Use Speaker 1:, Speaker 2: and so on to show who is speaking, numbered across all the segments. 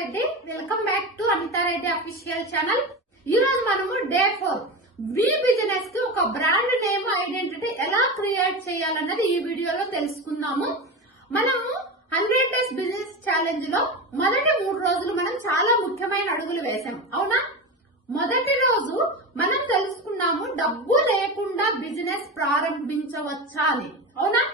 Speaker 1: Reddy. Welcome back to Anitha Reddy official channel ఈ రోజు మనము డే ఫోర్ వి బిజినెస్కి ఒక బ్రాండ్ నేమ్ ఐడెంటిటీ ఎలా క్రియేట్ చేయాలన్నది ఈ వీడియోలో తెలుసుకుందాము. మనము హండ్రెడ్ డేస్ బిజినెస్ ఛాలెంజ్లో మొదటి మూడు రోజులు మనం చాలా ముఖ్యమైన అడుగులు వేసాం అవునా? మొదటి రోజు మనం తెలుసుకున్నాము డబ్బు లేకుండా బిజినెస్ ప్రారంభించవచ్చా అని. అవునా?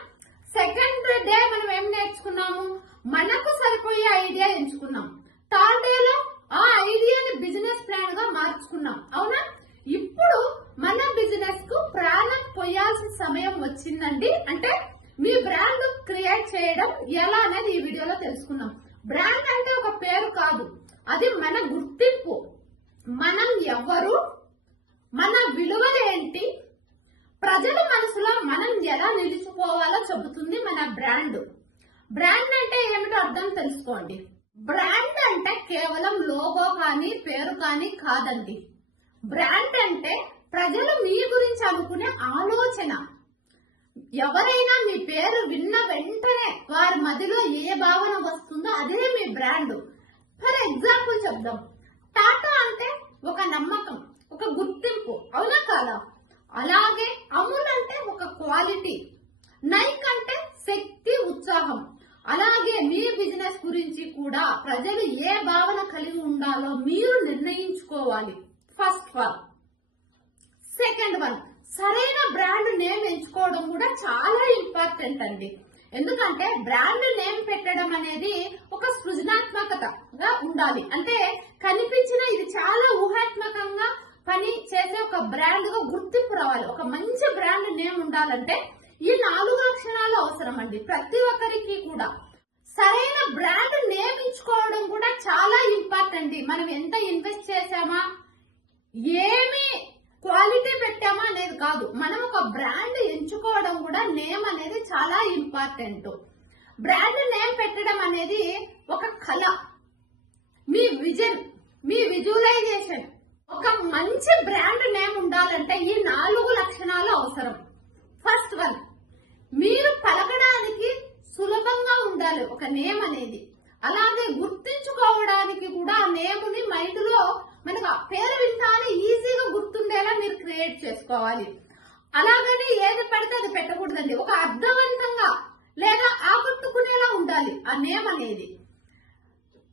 Speaker 1: సెకండ్ డే మనం ఏం నేర్చుకున్నాము? మనకు సరిపోయే ఐడియా ఎంచుకున్నాం. టాల్డేలో ఆ ఐడియాని బిజినెస్ ప్లాన్గా మార్చుకున్నాం. అవునా? ఇప్పుడు మన బిజినెస్కు ప్రాణం పోయాల్సిన సమయం వచ్చిందండి. అంటే మీ బ్రాండ్ క్రియేట్ చేయడం ఎలా అనేది ఈ వీడియోలో తెలుసుకున్నాం బ్రాండ్ అంటే ఒక పేరు కాదు. అది మన గుర్తింపు. మనం ఎవరు? మన విలువలు ఏంటి? ప్రజల మనసులో మనం ఎలా నిలిచిపోవాలో చెబుతుంది మన బ్రాండ్. బ్రాండ్ అంటే ఏమిటో అర్థం తెలుసుకోండి. బ్రాండ్ అంటే కేవలం లోగో కానీ పేరు కానీ కాదండి. బ్రాండ్ అంటే ప్రజలు మీ గురించి అనుకునే ఆలోచన. ఎవరైనా మీ పేరు విన్న వెంటనే వారి మదిలో ఏ భావన వస్తుందో అదే మీ బ్రాండ్. ఫర్ ఎగ్జాంపుల్ చెప్దాం. టాటా అంటే ఒక నమ్మకం ఒక గుర్తింపు అవునా కాదా? అలాగే అమూల్ అంటే ఒక క్వాలిటీ. నైక్ అంటే శక్తి ఉత్సాహం. అలాగే మీ బిజినెస్ గురించి కూడా ప్రజలు ఏ భావన కలిగి ఉండాలో మీరు నిర్ణయించుకోవాలి. ఫస్ట్ వన్ సెకండ్ వన్ సరైన బ్రాండ్ నేమ్ ఎంచుకోవడం కూడా చాలా ఇంపార్టెంట్ అండి. ఎందుకంటే బ్రాండ్ నేమ్ పెట్టడం అనేది ఒక సృజనాత్మకతగా ఉండాలి. అంటే కనిపించిన ఇది చాలా ఊహాత్మకంగా పని చేసే ఒక బ్రాండ్గా గుర్తింపు రావాలి. ఒక మంచి బ్రాండ్ నేమ్ ఉండాలంటే ఈ నాలుగు లక్షణాలు అవసరం అండి ప్రతి ఒక్కరికి కూడా. సరైన బ్రాండ్ నేమ్ ఇచ్చుకోవడం కూడా చాలా ఇంపార్టెంట్ మనం ఎంత ఇన్వెస్ట్ చేసామా ఏమి క్వాలిటీ పెట్టామా అనేది కాదు. మనం ఒక బ్రాండ్ ఎంచుకోవడం కూడా నేమ్ అనేది చాలా ఇంపార్టెంట్ బ్రాండ్ నేమ్ పెట్టడం అనేది ఒక కళ. మీ విజన్ మీ విజువలైజేషన్ ఒక మంచి బ్రాండ్ నేమ్ ఉండాలంటే ఈ నాలుగు లక్షణాలు అవసరం. First one. మీరు పలకడానికి సులభంగా ఉండాలి ఒక నేమ్ అనేది. అలాగే గుర్తించుకోవడానికి కూడా ఆ నేముని మైండ్లో మనకు ఆ పేరు వింటానే ఈజీగా గుర్తుండేలా మీరు క్రియేట్ చేసుకోవాలి. అలాగని ఏది పడితే అది పెట్టకూడదండి. ఒక అర్థవంతంగా లేదా ఆకట్టుకునేలా ఉండాలి ఆ నేమ్ అనేది.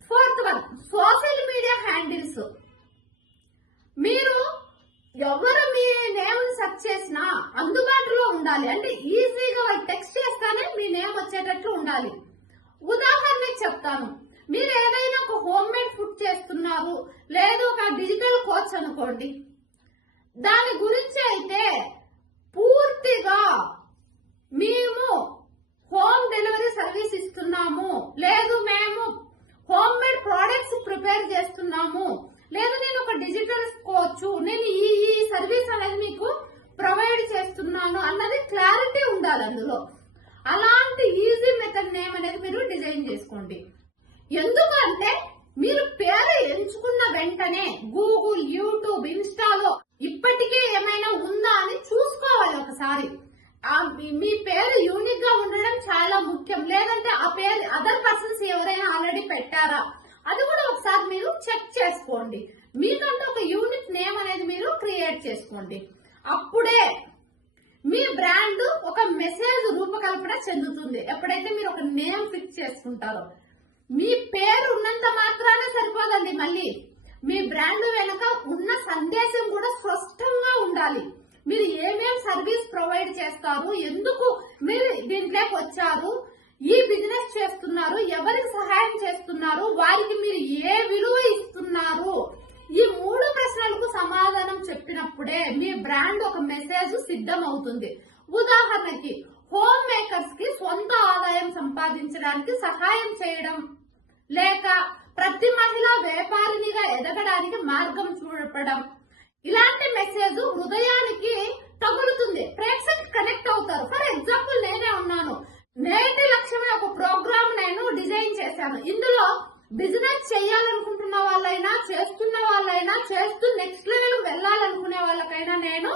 Speaker 1: Fourth one social media handles. మీరు ఎవరు మీ నేమ్ సెర్చ్ చేసినా అందుబాటులో ఉండాలి. అంటే ఈజీగా టెక్స్ట్ చేస్తానే మీ నేమ్ వచ్చేటట్లు ఉండాలి. ఉదాహరణ చెప్తాను. మీరు ఏదైనా ఒక హోమ్ మేడ్ ఫుడ్ చేస్తున్నారు లేదు ఒక డిజిటల్ కోచ్ అనుకోండి. దాని గురించి అయితే పూర్తిగా మేము హోమ్ డెలివరీ సర్వీస్ ఇస్తున్నాము లేదు మేము హోమ్ మేడ్ ప్రోడక్ట్స్ ప్రిపేర్ చేస్తున్నాము లేదు నేను ఒక డిజిటల్ కోచ్ నేను ఈ ఈ సర్వీస్ అనేది మీకు ప్రొవైడ్ చేస్తున్నాను అన్నది క్లారిటీ ఉండాలి అందులో అలాంటి ఈజీ మెథడ్ నేమ్ అనేది మీరు డిజైన్ చేసుకోండి ఎందుకంటే మీరు పేరు ఎంచుకున్న వెంటనే గూగుల్ యూట్యూబ్ ఇన్స్టాలో ఇప్పటికే ఏమైనా ఉందా అని చూసుకోవాలి ఒకసారి. మీ- మీ పేరు యూనిక్గా ఉండడం చాలా ముఖ్యం. లేదంటే ఆ పేరు అదర్ పర్సన్స్ ఎవరైనా ఆల్రెడీ పెట్టారా? అది కూడా ఒకసారి మీరు చెక్ చేసుకోండి. మీకంటే ఒక యూనిక్ నేమ్ అనేది మీరు క్రియేట్ చేసుకోండి. అప్పుడే మీ బ్రాండ్ ఒక మెసేజ్ రూపకల్పన చెందుతుంది. ఎప్పుడైతే మీరు ఒక నేమ్ ఫిక్స్ చేసుకుంటారో. మీ పేరు ఉన్నంత మాత్రానే సరిపోదండి మళ్ళీ. మీ బ్రాండ్ వెనక ఉన్న సందేశం కూడా స్పష్టంగా ఉండాలి. మీరు ఏమేం సర్వీస్ ప్రొవైడ్ చేస్తారు? ఎందుకు మీరు దీంట్లోకి వచ్చారు? ఈ బిజినెస్ చేస్తున్నారు ఎవరికి సహాయం చేస్తున్నారు? వారికి మీరు ఏ విలువ ఇస్తున్నారు? ఈ మూడు ప్రశ్నలకు సమాధానం చెప్పినప్పుడే మీ బ్రాండ్ ఒక మెసేజ్ సిద్ధం అవుతుంది ఉదాహరణకి హోమ్ మేకర్స్కి సొంత ఆదాయం సంపాదించడానికి సహాయం చేయడం లేక ప్రతి మహిళ వ్యాపారినిగా ఎదగడానికి మార్గం చూపడం. ఇలాంటి మెసేజ్ హృదయానికి తగులుతుంది. ప్రేక్షకు కనెక్ట్ అవుతారు. ఫర్ ఎగ్జాంపుల్ నేనే ఉన్నాను. నేటి లక్ష్యమే ఒక ప్రోగ్రామ్ నేను డిజైన్ చేశాను. ఇందులో బిజినెస్ చేయాలనుకుంటున్న వాళ్ళైనా చేస్తున్న వాళ్ళైనా చేస్తూ నెక్స్ట్ లెవెల్ వెళ్ళాలనుకునే వాళ్ళకైనా నేను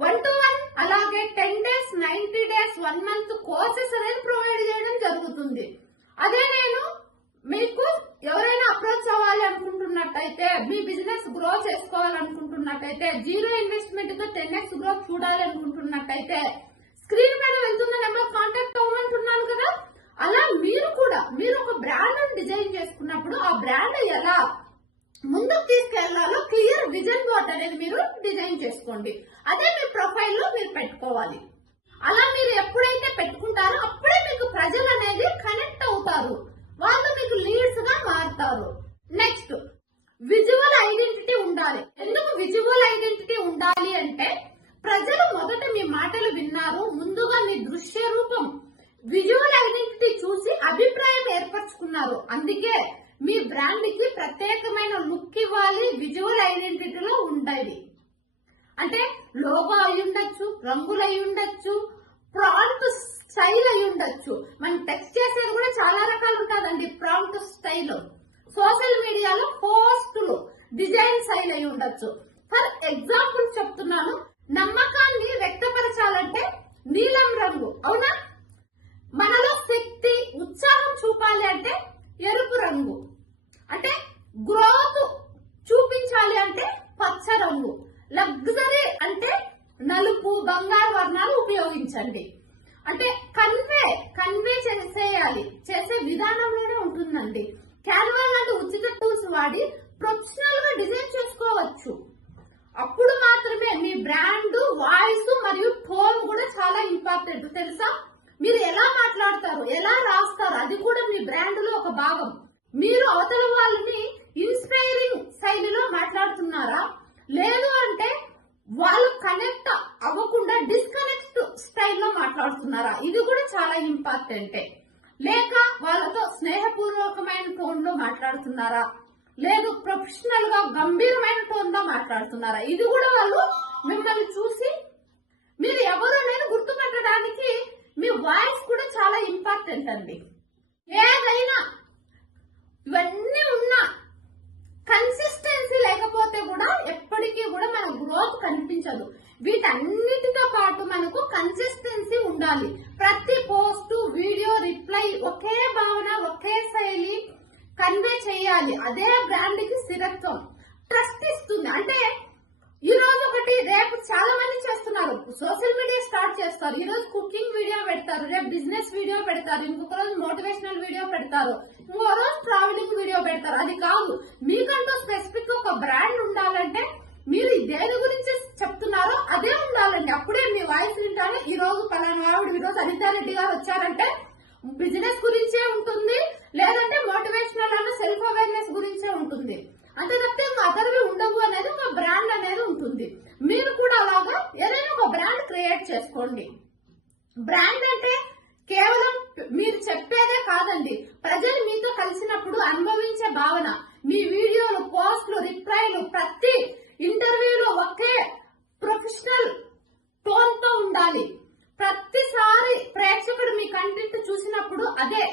Speaker 1: వన్ టు వన్ అలాగే ten days ninety days one month courses అనేది ప్రొవైడ్ చేయడం జరుగుతుంది అదే నేను మీకు ఎవరైనా అనుకుంటున్నట్టయితే జీరో ఇన్వెస్ట్మెంట్తో టెన్ ఎక్స్ గ్రోత్ చూడాలి అనుకుంటున్నట్టయితే స్క్రీన్ మీద వెళ్తున్న నెంబర్ కాంటాక్ట్ అవ్వమంటున్నాను కదా? అలా మీరు కూడా మీరు ఒక బ్రాండ్ డిజైన్ చేసుకున్నప్పుడు ఆ బ్రాండ్ ఎలా ముందుకు తీసుకెళ్ళాలో క్లియర్ విజన్ బోర్డ్ అనేది మీరు డిజైన్ చేసుకోండి. అదే మీ ప్రొఫైల్లో మీరు పెట్టుకోవాలి. అలా మీరు ఎప్పుడైతే పెట్టుకుంటారో అప్పుడే మీకు ప్రజలు అనేది కనెక్ట్ అవుతారు. వాళ్ళు మీకు లీడ్స్గా మారుతారు. నెక్స్ట్ విజువల్ ఐడెంటిటీ ఉండాలి. ఎందుకు విజువల్ ఐడెంటిటీ ఉండాలి అంటే ప్రజలు మొదట మీ మాటలు విన్నారు ముందుగా మీ దృశ్య రూపం విజువల్ ఐడెంటిటీ చూసి అభిప్రాయం ఏర్పరచుకున్నారు. అందుకే మీ బ్రాండ్కి ప్రత్యేకమైన లుక్ ఇవ్వాలి విజువల్ ఐడెంటిటీలో ఉండేది. అంటే లోగో అయి ఉండొచ్చు రంగులు అయి ఉండొచ్చు ప్రాంప్ట్ స్టైల్ అయి ఉండొచ్చు. మనం టెక్స్ట్ చేసేది కూడా చాలా రకాలు ఉంటుందండి ప్రాంప్ట్ స్టైల్ సోషల్ మీడియాలో పోస్టులు డిజైన్ స్టైల్ అయి ఉండొచ్చు ఫర్ ఎగ్జాంపుల్ చెప్తున్నాను నమ్మకాన్ని వ్యక్తపరచాలంటే నీలం రంగు అవునా మనలో శక్తి ఉత్సాహం చూపాలి అంటే ఎరుపు రంగు అంటే గ్రోత్ చూపించాలి అంటే పచ్చ రంగు లగ్జరీ అంటే నలుపు బంగారు వర్ణాలు ఉపయోగించండి అంటే కన్వే కన్వే చేసేయాలి. చేసే విధానంలోనే ఉంటుందండి. క్యాన్వా లాంటి ఉచిత టూల్స్ వాడి ప్రొఫెషనల్గా డిజైన్ చేసుకోవచ్చు. అప్పుడు మాత్రమే మీ బ్రాండ్ వాయిస్ మరియు టోన్ కూడా చాలా ఇంపార్టెంట్ తెలుసా? మీరు ఎలా మాట్లాడతారు ఎలా రాస్తారు అది కూడా మీ బ్రాండ్లో ఒక భాగం. మీరు అవతల వాళ్ళని ఇన్స్పైరింగ్ శైలిలో మాట్లాడుతున్నారా లేదు అంటే వాళ్ళు కనెక్ట్ అవ్వకుండా డిస్కనెక్ట్ స్టైల్లో మాట్లాడుతున్నారా ఇది కూడా చాలా ఇంపార్టెంటే లేక వాళ్ళతో స్నేహపూర్వకమైన టోన్లో మాట్లాడుతున్నారా? లేదు ప్రొఫెషనల్గా గంభీరమైన టోన్లో మాట్లాడుతున్నారా? ఇది కూడా వాళ్ళు మిమ్మల్ని చూసి మీరు ఎవరు నేను గుర్తుపెట్టడానికి మీ వాయిస్ కూడా చాలా ఇంపార్టెంట్ అండి. ఏదైనా ఇవన్నీ ఉన్నా కన్సిస్టెన్సీ లేకపోతే కూడా ఎప్పటికీ కూడా మన గ్రోత్ కనిపించదు. వీటన్నిటితో పాటు మనకు కన్సిస్టెన్సీ ఉండాలి. ప్రతి పోస్ట్ వీడియో రిప్లై ఒకే భావన ఒకే శైలి కన్వే చేయాలి. అదే బ్రాండ్కి స్థిరత్వం. ట్రస్ట్ ఇస్తుంది అంటే ఈ రోజు ఒకటి రేపు చాలా మంది చేస్తున్నారు. సోషల్ మీడియా స్టార్ట్ చేస్తారు. ఈ రోజు కుకింగ్ వీడియో పెడతారు. రేపు బిజినెస్ వీడియో పెడతారు. ఇంకొక రోజు మోటివేషనల్ వీడియో పెడతారు. ఇంకో రోజు ట్రావెలింగ్ వీడియో పెడతారు. అది కాదు. మీకంటూ స్పెసిఫిక్ ఒక బ్రాండ్ ఉండాలంటే మీరు దేని గురించి చెప్తున్నారో అదే ఉండాలండి. అప్పుడే మీ వాయిస్ వింటారు ఈ రోజు పలానా ఆవిడ ఈ రోజు అనితారెడ్డి గారు వచ్చారంటే బిజినెస్ గురించే ఉంటుంది లేదంటే మోటివేషనల్ అన్న సెల్ఫ్ అవేర్నెస్ గురించే ఉంటుంది. అంతే తప్పితే ఇంకా అదర్వి ఉండవు అనేది మా బ్రాండ్ అనేది ఉంటుంది. మీరు కూడా అలాగా ఏదైనా ఒక బ్రాండ్ క్రియేట్ చేసుకోండి. బ్రాండ్ అంటే కేవలం మీరు చెప్పేదే కాదండి. ప్రజలు మీతో కలిసినప్పుడు అనుభవించే భావన. మీ వీడియోలు పోస్టులు రిప్లైలు ప్రతి ఇంటర్వ్యూలో ఒకే ప్రొఫెషనల్ టోన్తో ఉండాలి ప్రతిసారి ప్రేక్షకుడు మీ కంటెంట్ చూసినప్పుడు అదే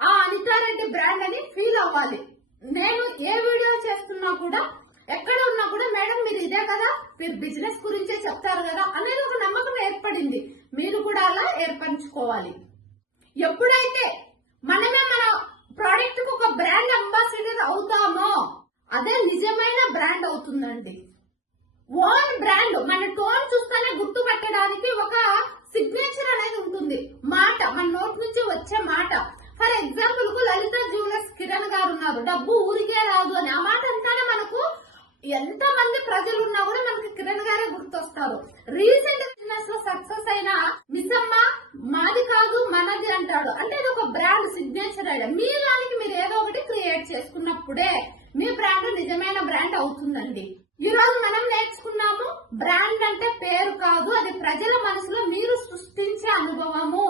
Speaker 1: ఆ అనితారెడ్డి బ్రాండ్ అని ఫీల్ అవ్వాలి నేను ఏ వీడియో చేస్తున్నా కూడా ఎక్కడ ఉన్నా కూడా మేడం మీరు ఇదే కదా మీరు బిజినెస్ గురించే చెప్తారు కదా అనేది ఒక నమ్మకం ఏర్పడింది మీరు కూడా అలా చేసుకోవాలి. ఎప్పుడైతే మనమే మన ప్రోడక్ట్కు ఒక బ్రాండ్ అంబాసిడర్ అవుతామో అదే నిజమైన బ్రాండ్ అవుతుందండి. ఓన్ బ్రాండ్ మన టోన్ చూస్తేనే గుర్తు పెట్టడానికి ఒక సిగ్నేచర్ అనేది ఉంటుంది. మాట మన నోట్ నుంచి వచ్చే మాట. ఫర్ ఎగ్జాంపుల్కు లలిత జ్యువెలర్స్ కిరణ్ గారు ఉన్నారు. డబ్బు ఊరికే రాదు అని. ఆ మాట అంతానే మనకు ఎంత మంది ప్రజలు ఉన్నా కూడా మనకి కిరణ్ గారే గుర్తొస్తారు. రీసెంట్ బిజినెస్లో సక్సెస్ అయిన మిసమ్మ మాది కాదు అంటాడు. అంటే ఇది ఒక బ్రాండ్ సిగ్నేచర్ ఐడియా మీ దానికి మీరు ఏదో ఒకటి క్రియేట్ చేసుకున్నప్పుడే మీ బ్రాండ్ నిజమైన బ్రాండ్ అవుతుందండి. ఈ రోజు మనం నేర్చుకున్నాము బ్రాండ్ అంటే పేరు కాదు అది ప్రజల మనసులో మీరు సృష్టించే అనుభవము.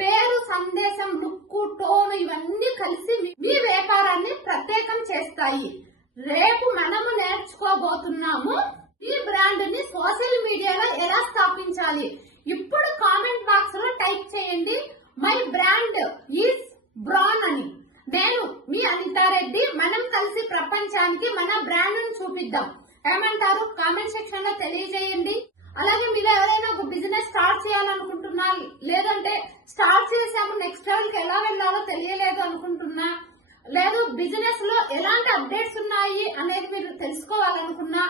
Speaker 1: పేరు సందేశం లుక్ టోన్ ఇవన్నీ కలిసి మీ- మీ వ్యాపారాన్ని ప్రత్యేకం చేస్తాయి. రేపు మనము నేర్చుకోబోతున్నాము ఈ బ్రాండ్ని సోషల్ మీడియాలో ఎలా స్థాపించాలి ఇప్పుడు కామెంట్ బాక్స్లో టైప్ చేయండి మై బ్రాండ్ ఈస్ బ్రాన్ అని నేను మీ అనితారెడ్డి మనం కలిసి ప్రపంచానికి మన బ్రాండ్ను చూపిద్దాం ఏమంటారు కామెంట్ సెక్షన్లో తెలియజేయండి అలాగే మీరు ఎవరైనా ఒక బిజినెస్ స్టార్ట్ చేయాలనుకుంటున్నా లేదంటే స్టార్ట్ చేసాము నెక్స్ట్ లెవెల్కి ఎలా వెళ్ళాలో తెలియలేదు అనుకుంటున్నా లేదు బిజినెస్లో ఎలాంటి అప్డేట్స్ ఉన్నాయి అనేది మీరు తెలుసుకోవాలనుకున్నా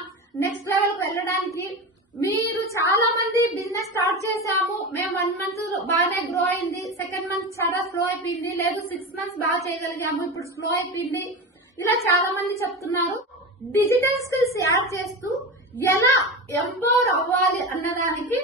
Speaker 1: నెక్స్ట్ లెవెల్ వెళ్ళడానికి మీరు చాలా మంది బిజినెస్ స్టార్ట్ చేసాము మేము వన్ మంత్ బాగానే గ్రో అయింది. సెకండ్ మంత్ చాలా స్లో అయిపోయింది. లేదు సిక్స్ మంత్స్ బాగా చేయగలిగాము. ఇప్పుడు స్లో అయిపోయింది. ఇలా చాలా మంది చెప్తున్నారు. డిజిటల్ స్కిల్స్ యాడ్ చేస్తూ ఎలా ఎంపవర్ అవ్వాలి అన్నదానికి